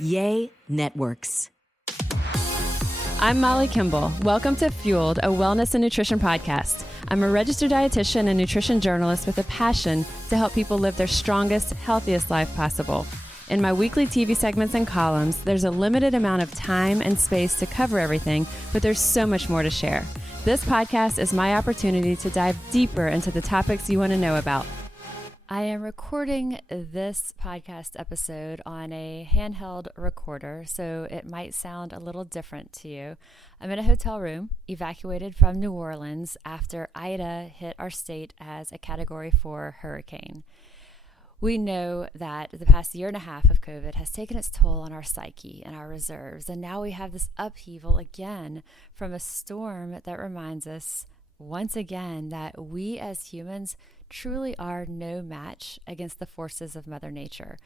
Yay Networks. I'm Molly Kimball. Welcome to Fueled, a wellness and nutrition podcast. I'm a registered dietitian and nutrition journalist with a passion to help people live their strongest, healthiest life possible. In my weekly TV segments and columns, there's a limited amount of time and space to cover everything, but there's so much more to share. This podcast is my opportunity to dive deeper into the topics you want to know about. I am recording this podcast episode on a handheld recorder, so it might sound a little different to you. I'm in a hotel room, evacuated from New Orleans after Ida hit our state as a Category 4 hurricane. We know that the past year and a half of COVID has taken its toll on our psyche and our reserves, and now we have this upheaval again from a storm that reminds us once again that we as humans truly are no match against the forces of Mother Nature.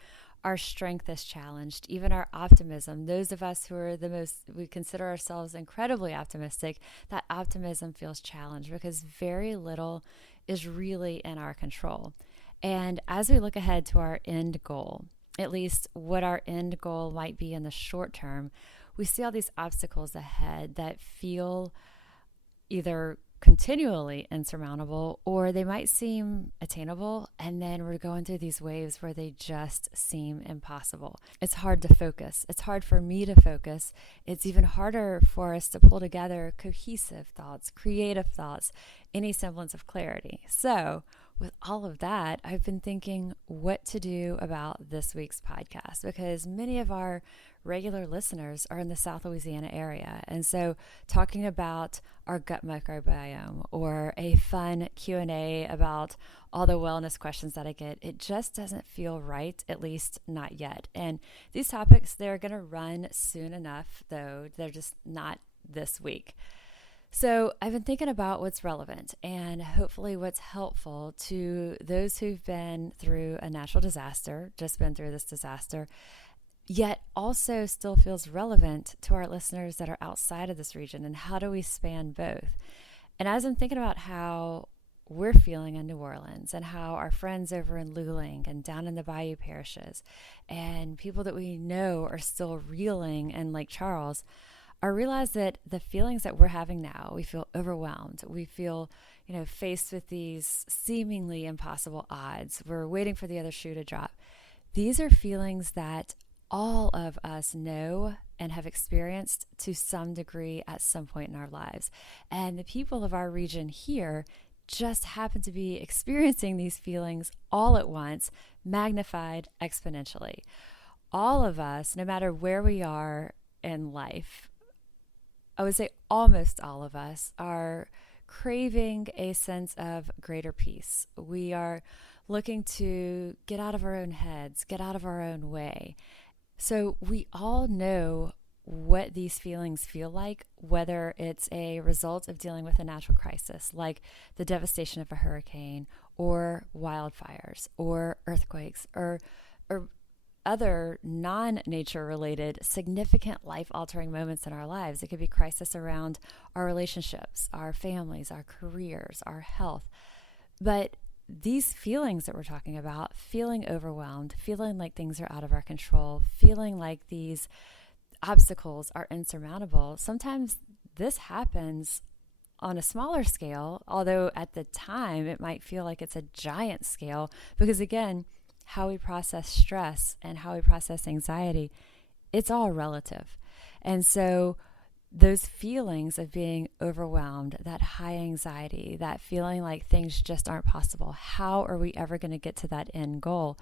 Our strength is challenged, even our optimism. Those of us who are we consider ourselves incredibly optimistic, that optimism feels challenged because very little is really in our control. And as we look ahead to our end goal, at least what our end goal might be in the short term, we see all these obstacles ahead that feel either continually insurmountable, or they might seem attainable, and then we're going through these waves where they just seem impossible. It's hard to focus. It's hard for me to focus. It's even harder for us to pull together cohesive thoughts, creative thoughts, any semblance of clarity. So with all of that, I've been thinking what to do about this week's podcast, because many of our regular listeners are in the South Louisiana area. And so talking about our gut microbiome or a fun Q&A about all the wellness questions that I get, it just doesn't feel right, at least not yet. And these topics, they're going to run soon enough, though. They're just not this week. So I've been thinking about what's relevant and hopefully what's helpful to those who've been through a natural disaster, just been through this disaster, yet also still feels relevant to our listeners that are outside of this region, and how do we span both? And as I'm thinking about how we're feeling in New Orleans and how our friends over in Luling and down in the Bayou parishes and people that we know are still reeling in Lake Charles, I realize that the feelings that we're having now, we feel overwhelmed. We feel, faced with these seemingly impossible odds. We're waiting for the other shoe to drop. These are feelings that all of us know and have experienced to some degree at some point in our lives. And the people of our region here just happen to be experiencing these feelings all at once, magnified exponentially. All of us, no matter where we are in life, I would say almost all of us are craving a sense of greater peace. We are looking to get out of our own heads, get out of our own way. So we all know what these feelings feel like, whether it's a result of dealing with a natural crisis, like the devastation of a hurricane or wildfires or earthquakes or other non-nature related significant life-altering moments in our lives. It could be crisis around our relationships, our families, our careers, our health. But these feelings that we're talking about, feeling overwhelmed, feeling like things are out of our control, feeling like these obstacles are insurmountable, sometimes this happens on a smaller scale, although at the time it might feel like it's a giant scale, because again, how we process stress and how we process anxiety, it's all relative. And so those feelings of being overwhelmed, that high anxiety, that feeling like things just aren't possible, how are we ever going to get to that end goal?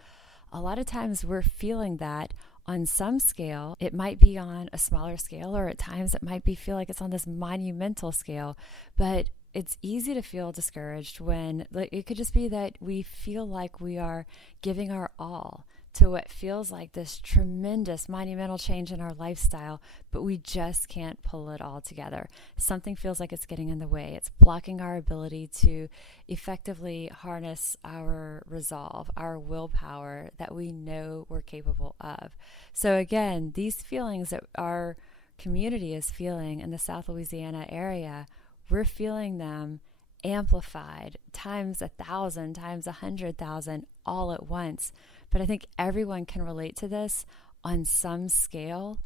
A lot of times we're feeling that on some scale. It might be on a smaller scale, or at times it might feel like it's on this monumental scale, but it's easy to feel discouraged when it could just be that we feel like we are giving our all to what feels like this tremendous monumental change in our lifestyle, but we just can't pull it all together. Something feels like it's getting in the way. It's blocking our ability to effectively harness our resolve, our willpower that we know we're capable of. So again, these feelings that our community is feeling in the South Louisiana area, we're feeling them amplified times 1,000, times 100,000 all at once. But I think everyone can relate to this on some scale,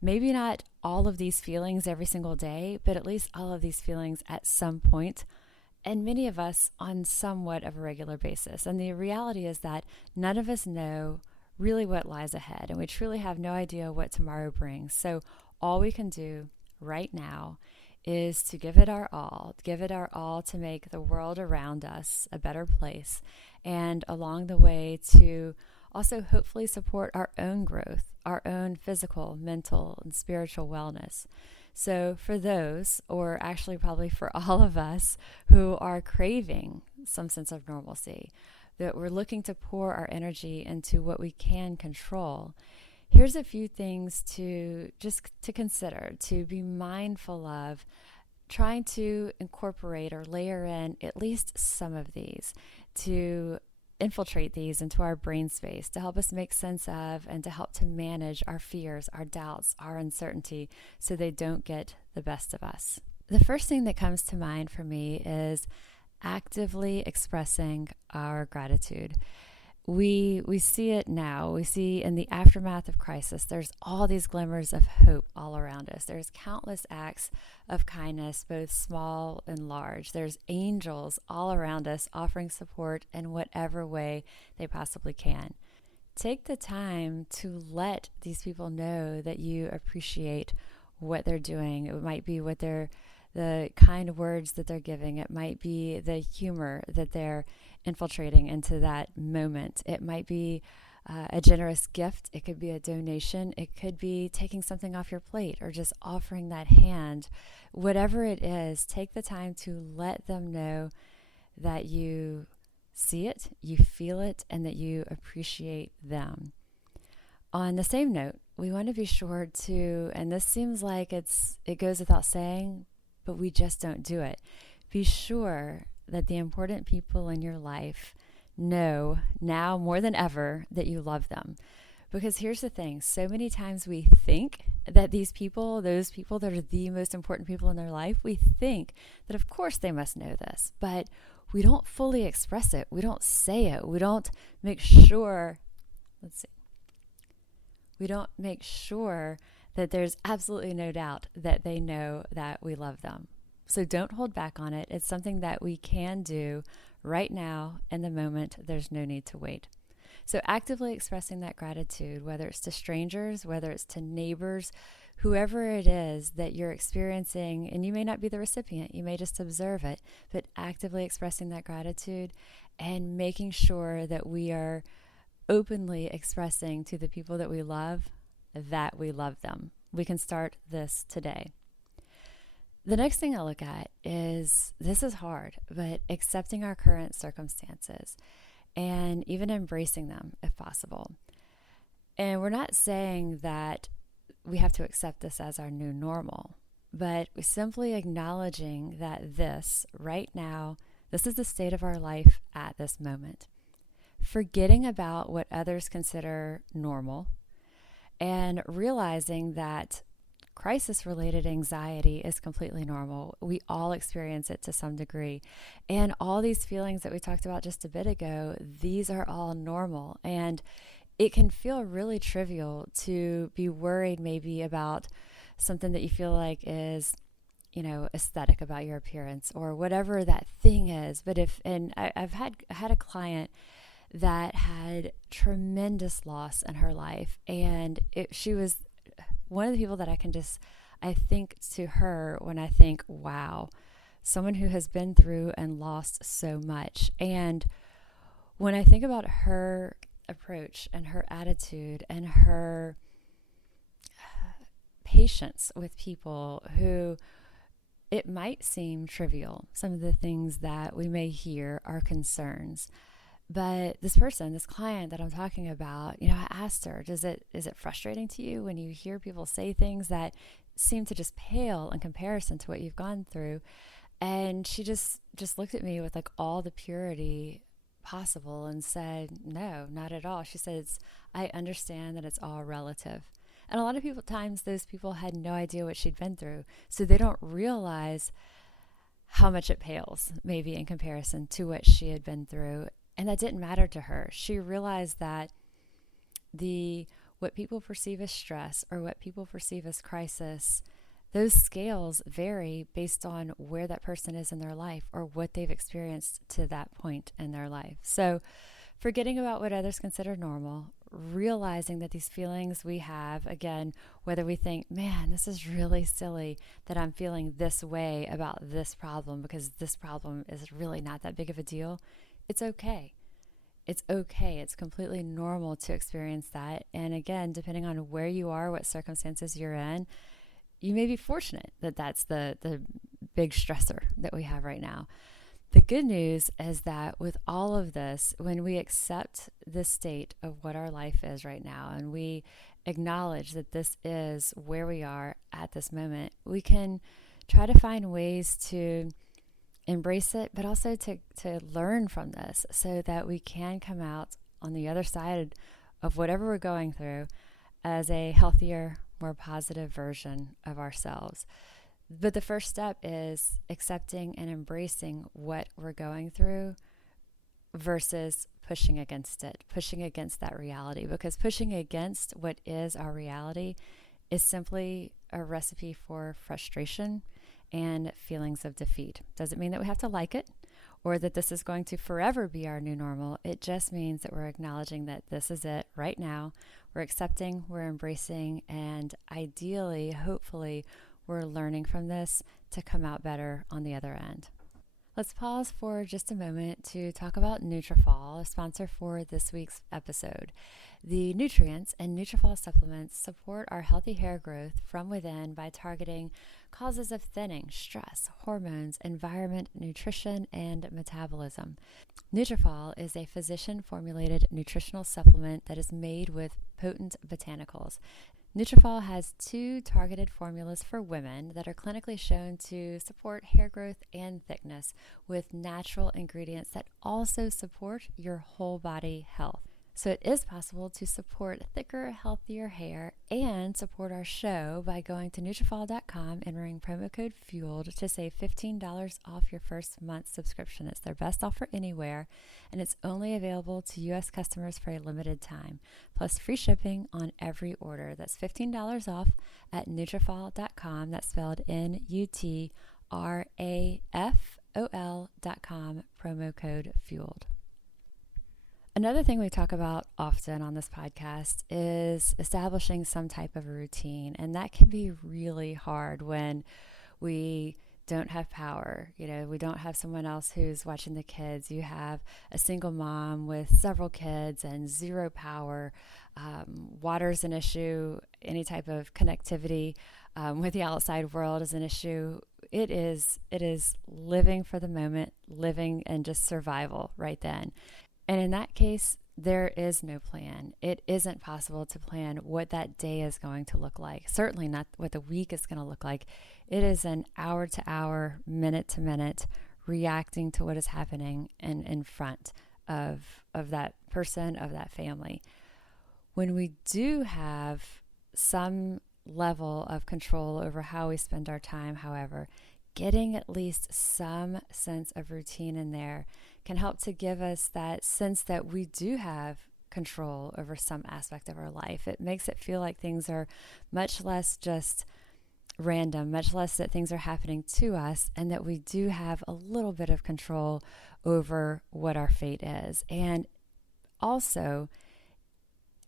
maybe not all of these feelings every single day, but at least all of these feelings at some point, and many of us on somewhat of a regular basis. And the reality is that none of us know really what lies ahead, and we truly have no idea what tomorrow brings. So all we can do right now is to give it our all to make the world around us a better place, and along the way to also hopefully support our own growth, our own physical, mental, and spiritual wellness. So for those, or actually probably for all of us who are craving some sense of normalcy, that we're looking to pour our energy into what we can control, here's a few things to consider, to be mindful of, trying to incorporate or layer in at least some of these, to infiltrate these into our brain space, to help us make sense of and to help to manage our fears, our doubts, our uncertainty, so they don't get the best of us. The first thing that comes to mind for me is actively expressing our gratitude. We see it now. We see in the aftermath of crisis, there's all these glimmers of hope all around us. There's countless acts of kindness, both small and large. There's angels all around us offering support in whatever way they possibly can. Take the time to let these people know that you appreciate what they're doing. It might be the kind words that they're giving. It might be the humor that they're infiltrating into that moment. It might be a generous gift. It could be a donation. It could be taking something off your plate or just offering that hand. Whatever it is, take the time to let them know that you see it, you feel it, and that you appreciate them. On the same note, we want to be sure to, and this seems like it goes without saying, but we just don't do it. Be sure that the important people in your life know now more than ever that you love them. Because here's the thing, so many times we think that these people, those people that are the most important people in their life, we think that of course they must know this, but we don't fully express it. We don't say it. We don't make sure, we don't make sure that there's absolutely no doubt that they know that we love them. So don't hold back on it. It's something that we can do right now in the moment. There's no need to wait. So actively expressing that gratitude, whether it's to strangers, whether it's to neighbors, whoever it is that you're experiencing, and you may not be the recipient, you may just observe it, but actively expressing that gratitude and making sure that we are openly expressing to the people that we love them. We can start this today. The next thing I look at is, this is hard, but accepting our current circumstances and even embracing them if possible. And we're not saying that we have to accept this as our new normal, but simply acknowledging that this, right now, this is the state of our life at this moment. Forgetting about what others consider normal and realizing that crisis-related anxiety is completely normal. We all experience it to some degree. And all these feelings that we talked about just a bit ago, these are all normal. And it can feel really trivial to be worried maybe about something that you feel like is, aesthetic about your appearance or whatever that thing is. But I've had a client that had tremendous loss in her life, and she was one of the people that I think to her when I think, wow, someone who has been through and lost so much. And when I think about her approach and her attitude and her patience with people who it might seem trivial, some of the things that we may hear are concerns. But this client that I'm talking about, I asked her, is it frustrating to you when you hear people say things that seem to just pale in comparison to what you've gone through? And she just looked at me with like all the purity possible and said, no, not at all. She says, I understand that it's all relative. And a lot of times those people had no idea what she'd been through. So they don't realize how much it pales maybe in comparison to what she had been through. And that didn't matter to her. She realized that what people perceive as stress or what people perceive as crisis, those scales vary based on where that person is in their life or what they've experienced to that point in their life. So forgetting about what others consider normal, realizing that these feelings we have, again, whether we think, man, this is really silly that I'm feeling this way about this problem because this problem is really not that big of a deal, it's okay. It's okay. It's completely normal to experience that. And again, depending on where you are, what circumstances you're in, you may be fortunate that that's the big stressor that we have right now. The good news is that with all of this, when we accept this state of what our life is right now, and we acknowledge that this is where we are at this moment, we can try to find ways to embrace it, but also to learn from this so that we can come out on the other side of whatever we're going through as a healthier, more positive version of ourselves. But the first step is accepting and embracing what we're going through versus pushing against it, pushing against that reality, because pushing against what is our reality is simply a recipe for frustration and feelings of defeat. Doesn't mean that we have to like it or that this is going to forever be our new normal. It just means that we're acknowledging that this is it right now. We're accepting, we're embracing, and ideally, hopefully, we're learning from this to come out better on the other end. Let's pause for just a moment to talk about Nutrafol, a sponsor for this week's episode. The nutrients and Nutrafol supplements support our healthy hair growth from within by targeting causes of thinning, stress, hormones, environment, nutrition, and metabolism. Nutrafol is a physician-formulated nutritional supplement that is made with potent botanicals. Nutrafol has 2 targeted formulas for women that are clinically shown to support hair growth and thickness with natural ingredients that also support your whole body health. So it is possible to support thicker, healthier hair and support our show by going to Nutrafol.com, entering promo code FUELED to save $15 off your first month subscription. It's their best offer anywhere, and it's only available to U.S. customers for a limited time, plus free shipping on every order. That's $15 off at Nutrafol.com. That's spelled Nutrafol.com, promo code FUELED. Another thing we talk about often on this podcast is establishing some type of a routine, and that can be really hard when we don't have power. We don't have someone else who's watching the kids. You have a single mom with several kids and zero power. Water's an issue. Any type of connectivity with the outside world is an issue. It is living for the moment, living and just survival right then. And in that case, there is no plan. It isn't possible to plan what that day is going to look like. Certainly not what the week is going to look like. It is an hour to hour, minute to minute, reacting to what is happening in front of that person, of that family. When we do have some level of control over how we spend our time, however, getting at least some sense of routine in there can help to give us that sense that we do have control over some aspect of our life. It makes it feel like things are much less just random, much less that things are happening to us, and that we do have a little bit of control over what our fate is. And also,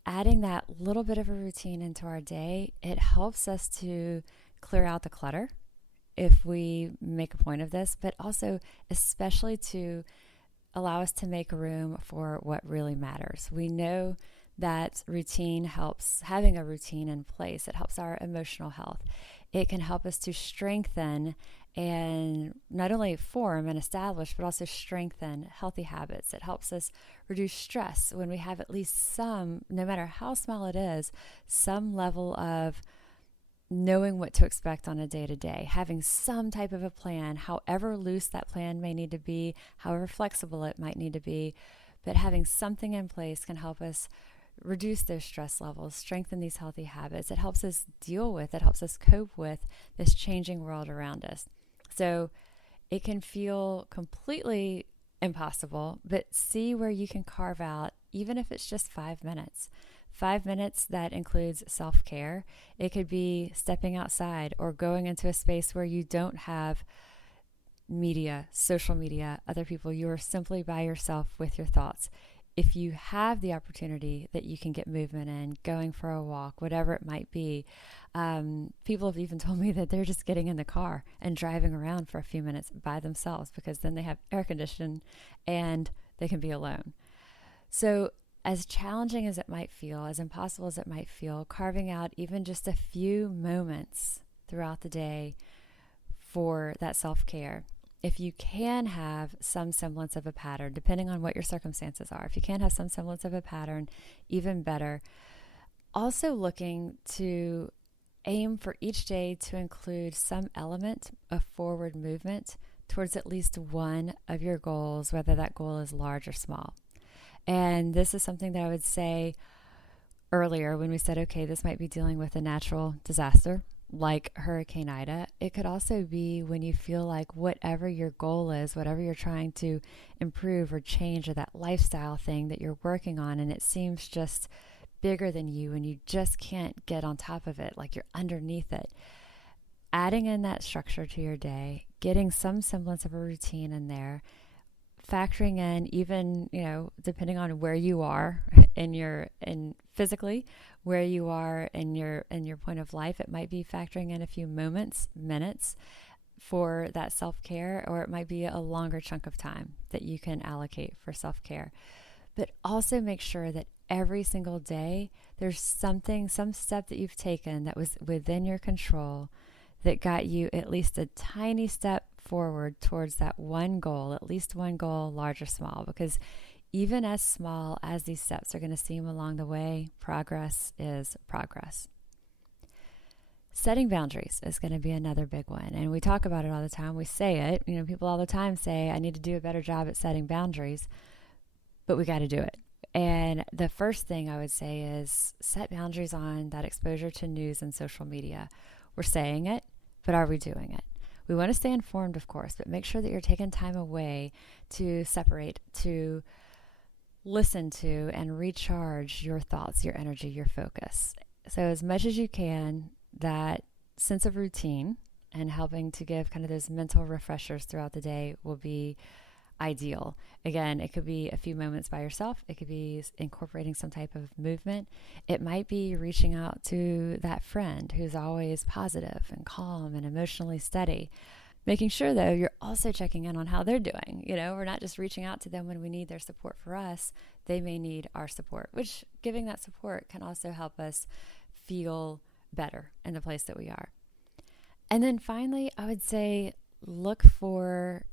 adding that little bit of a routine into our day, it helps us to clear out the clutter if we make a point of this, but also especially to allow us to make room for what really matters. We know that routine helps, having a routine in place, it helps our emotional health. It can help us to strengthen and not only form and establish, but also strengthen healthy habits. It helps us reduce stress when we have at least some, no matter how small it is, some level of knowing what to expect on a day-to-day, having some type of a plan, however loose that plan may need to be, however flexible it might need to be, but having something in place can help us reduce those stress levels, strengthen these healthy habits. It helps us deal with, it helps us cope with this changing world around us. So it can feel completely impossible, but see where you can carve out, even if it's just 5 minutes. 5 minutes that includes self-care. It could be stepping outside or going into a space where you don't have media, social media, other people. You are simply by yourself with your thoughts. If you have the opportunity that you can get movement in, going for a walk, whatever it might be, people have even told me that they're just getting in the car and driving around for a few minutes by themselves because then they have air conditioning and they can be alone. So as challenging as it might feel, as impossible as it might feel, carving out even just a few moments throughout the day for that self-care. If you can have some semblance of a pattern, depending on what your circumstances are, if you can have some semblance of a pattern, even better. Also looking to aim for each day to include some element of forward movement towards at least one of your goals, whether that goal is large or small. And this is something that I would say earlier when we said, okay, this might be dealing with a natural disaster like Hurricane Ida. It could also be when you feel like whatever your goal is, whatever you're trying to improve or change, or that lifestyle thing that you're working on, and it seems just bigger than you and you just can't get on top of it, like you're underneath it. Adding in that structure to your day, getting some semblance of a routine in there, factoring in even, depending on where you are in physically, where you are in your point of life, it might be factoring in a few minutes for that self-care, or it might be a longer chunk of time that you can allocate for self-care. But also make sure that every single day there's some step that you've taken that was within your control that got you at least a tiny step forward towards that one goal, at least one goal, large or small, because even as small as these steps are going to seem along the way, progress is progress. Setting boundaries is going to be another big one. And we talk about it all the time. We say it, people all the time say, I need to do a better job at setting boundaries, but we got to do it. And the first thing I would say is set boundaries on that exposure to news and social media. We're saying it, but are we doing it? We want to stay informed, of course, but make sure that you're taking time away to separate, to listen to and recharge your thoughts, your energy, your focus. So as much as you can, that sense of routine and helping to give kind of those mental refreshers throughout the day will be ideal. Again, it could be a few moments by yourself. It could be incorporating some type of movement. It might be reaching out to that friend who's always positive and calm and emotionally steady. Making sure, though, you're also checking in on how they're doing. We're not just reaching out to them when we need their support for us. They may need our support, which giving that support can also help us feel better in the place that we are. And then finally, I would say look for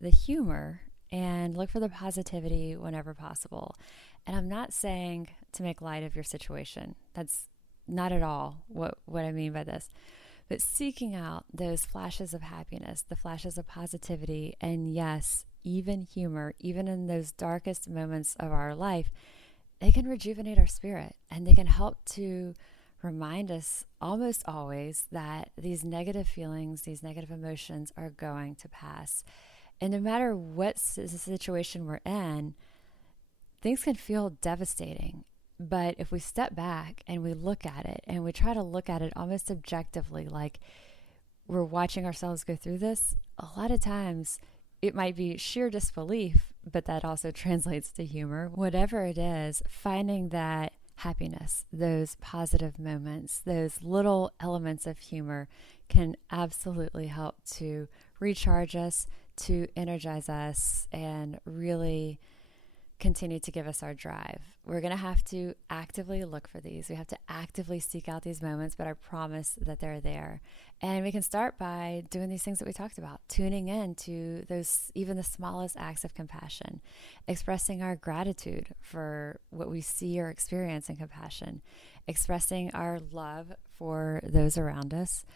the humor and look for the positivity whenever possible. And I'm not saying to make light of your situation. That's not at all what I mean by this. But seeking out those flashes of happiness, the flashes of positivity, and yes, even humor, even in those darkest moments of our life, they can rejuvenate our spirit and they can help to remind us almost always that these negative feelings, these negative emotions are going to pass. And no matter what situation we're in, things can feel devastating. But if we step back and we look at it and we try to look at it almost objectively, like we're watching ourselves go through this, a lot of times it might be sheer disbelief, but that also translates to humor. Whatever it is, finding that happiness, those positive moments, those little elements of humor can absolutely help to recharge us, to energize us, and really continue to give us our drive. We're going to have to actively look for these. We have to actively seek out these moments, but I promise that they're there. And we can start by doing these things that we talked about, tuning in to those, even the smallest acts of compassion, expressing our gratitude for what we see or experience in compassion, expressing our love for those around us,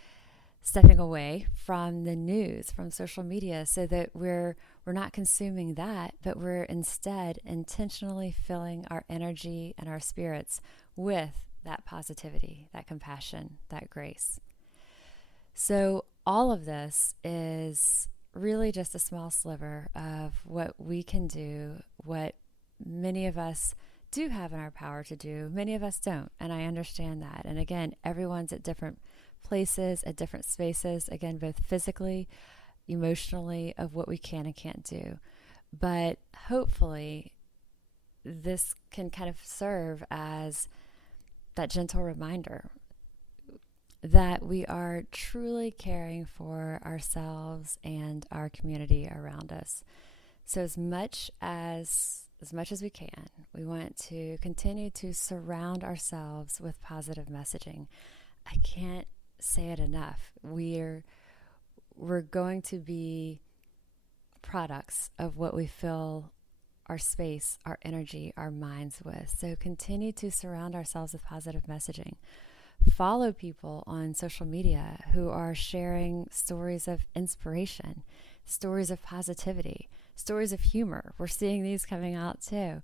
stepping away from the news, from social media, so that we're not consuming that, but we're instead intentionally filling our energy and our spirits with that positivity, that compassion, that grace. So all of this is really just a small sliver of what we can do, what many of us do have in our power to do, many of us don't. And I understand that. And again, everyone's at different places, at different spaces, again, both physically, emotionally, of what we can and can't do. But hopefully this can kind of serve as that gentle reminder that we are truly caring for ourselves and our community around us. So as much as we can, we want to continue to surround ourselves with positive messaging. I can't say it enough. We're going to be products of what we fill our space, our energy, our minds with. So continue to surround ourselves with positive messaging. Follow people on social media who are sharing stories of inspiration, stories of positivity, stories of humor. We're seeing these coming out too.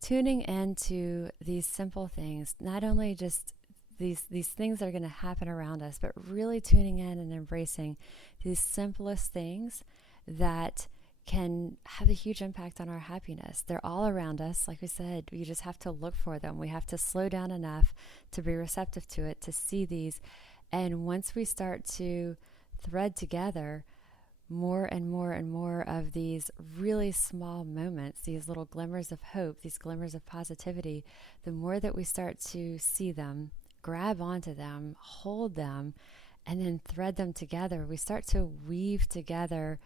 Tuning into these simple things, not only just these things that are going to happen around us, but really tuning in and embracing these simplest things that can have a huge impact on our happiness. They're all around us. Like we said, you just have to look for them. We have to slow down enough to be receptive to it, to see these. And once we start to thread together more and more and more of these really small moments, these little glimmers of hope, these glimmers of positivity, the more that we start to see them, grab onto them, hold them, and then thread them together, we start to weave together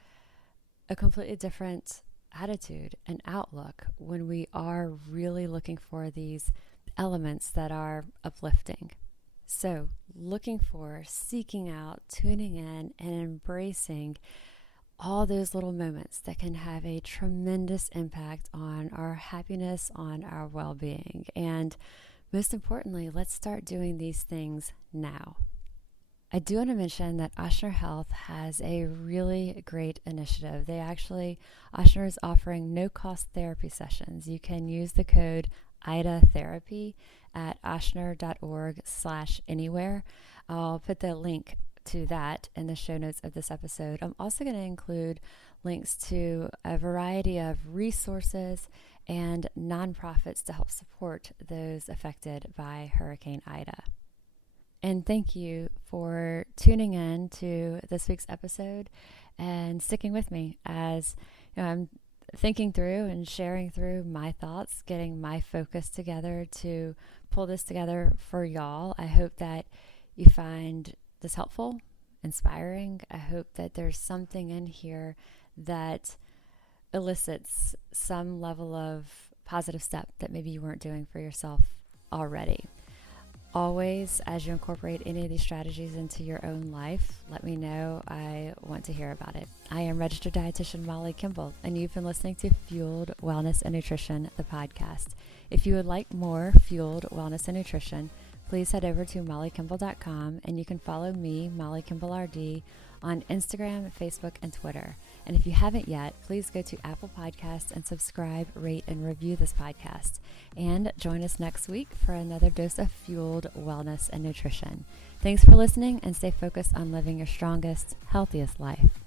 a completely different attitude and outlook when we are really looking for these elements that are uplifting. So looking for, seeking out, tuning in, and embracing all those little moments that can have a tremendous impact on our happiness, on our well-being. And most importantly, let's start doing these things now. I do want to mention that Ochsner Health has a really great initiative. Ochsner is offering no-cost therapy sessions. You can use the code IDAtherapy at ochsner.org/anywhere. I'll put the link to that in the show notes of this episode. I'm also going to include links to a variety of resources and nonprofits to help support those affected by Hurricane Ida. And thank you for tuning in to this week's episode and sticking with me as I'm thinking through and sharing through my thoughts, getting my focus together to pull this together for y'all. I hope that you find this helpful, inspiring. I hope that there's something in here that elicits some level of positive step that maybe you weren't doing for yourself already. Always, as you incorporate any of these strategies into your own life, let me know. I want to hear about it. I am registered dietitian Molly Kimball, and you've been listening to Fueled Wellness and Nutrition, the podcast. If you would like more Fueled Wellness and Nutrition, please head over to mollykimball.com, and you can follow me, Molly Kimball RD, on Instagram, Facebook, and Twitter. And if you haven't yet, please go to Apple Podcasts and subscribe, rate, and review this podcast. And join us next week for another dose of Fueled Wellness and Nutrition. Thanks for listening, and stay focused on living your strongest, healthiest life.